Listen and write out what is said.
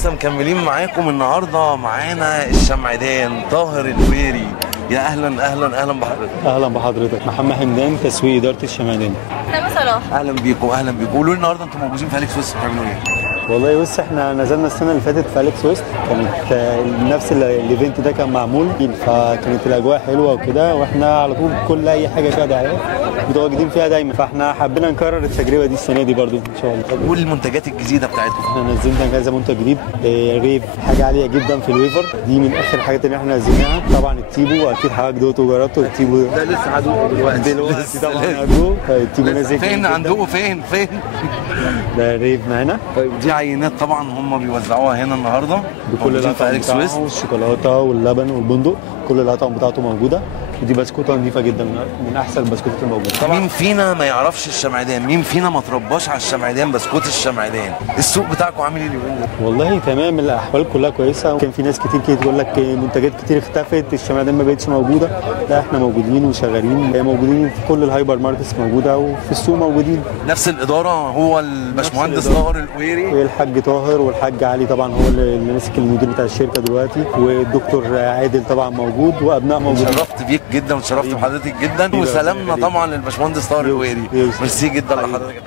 ولسه مكملين معاكم النهارده. معانا الشمعدان طاهر الويري. يا اهلا اهلا اهلا بحضرتك. اهلا بحضرتك. محمد حمدان، تسويق اداره الشمعدان. سلام صلاح. اهلا بيكم اهلا بيكم. قولوا لي النهارده انتم موجودين في اليكس ويست بتعملوا ايه؟ والله بص، احنا نزلنا السنه اللي فاتت في اليكس ويست، كانت نفس الايفنت ده كان معمول، فكانت الاجواء حلوه وكده، واحنا على طول كل اي حاجه فيها دعايات متواجدين فيها دايما، فاحنا حبينا نكرر التجربه دي السنه دي برضو ان شاء الله. طب والمنتجات الجديده بتاعتكم؟ احنا نزلنا كذا منتج جديد. ريف حاجه عاليه جدا في الويفر، دي من اخر الحاجات اللي احنا نزلناها. طبعا التيبو اكيد حضرتك دوقته وجربته. التيبو ده لسه عدو دلوقتي طبعا عدو. التيبو نازل فين عندكم؟ فين ده ريف معانا. طيب دي عينات طبعا هم بيوزعوها هنا النهارده بكل الاطعمه بتاعته، والشوكولاته واللبن والبندق، كل الاطعمه بتاعته موجوده. ودي بسكوته نظيفه جدا، من احسن البسكوتات الموجوده. مين فينا ما يعرفش الشمعدان؟ مين فينا ما ترباش على الشمعدان؟ بسكوت الشمعدان. السوق بتاعكم عامل ايه اليومين دول؟ والله تمام، الاحوال كلها كويسه. كان في ناس كتير كده تقول لك منتجات كتير اختفت، الشمعدان ما بقتش موجوده. لا، احنا موجودين وشغالين، موجودين في كل الهايبر ماركتس موجوده، وفي السوق موجودين. نفس الاداره، هو الباشمهندس طاهر الويري، الحاج طاهر، والحاج علي طبعا هو اللي ماسك المدير بتاع الشركه دلوقتي، والدكتور عادل طبعا موجود، وابناء موجودين. شرفت بيك جدا وشرفت بحضرتك جدا، وسلامنا طبعا للباشمهندس طاهر الويري. ميرسي جدا لحضرتك.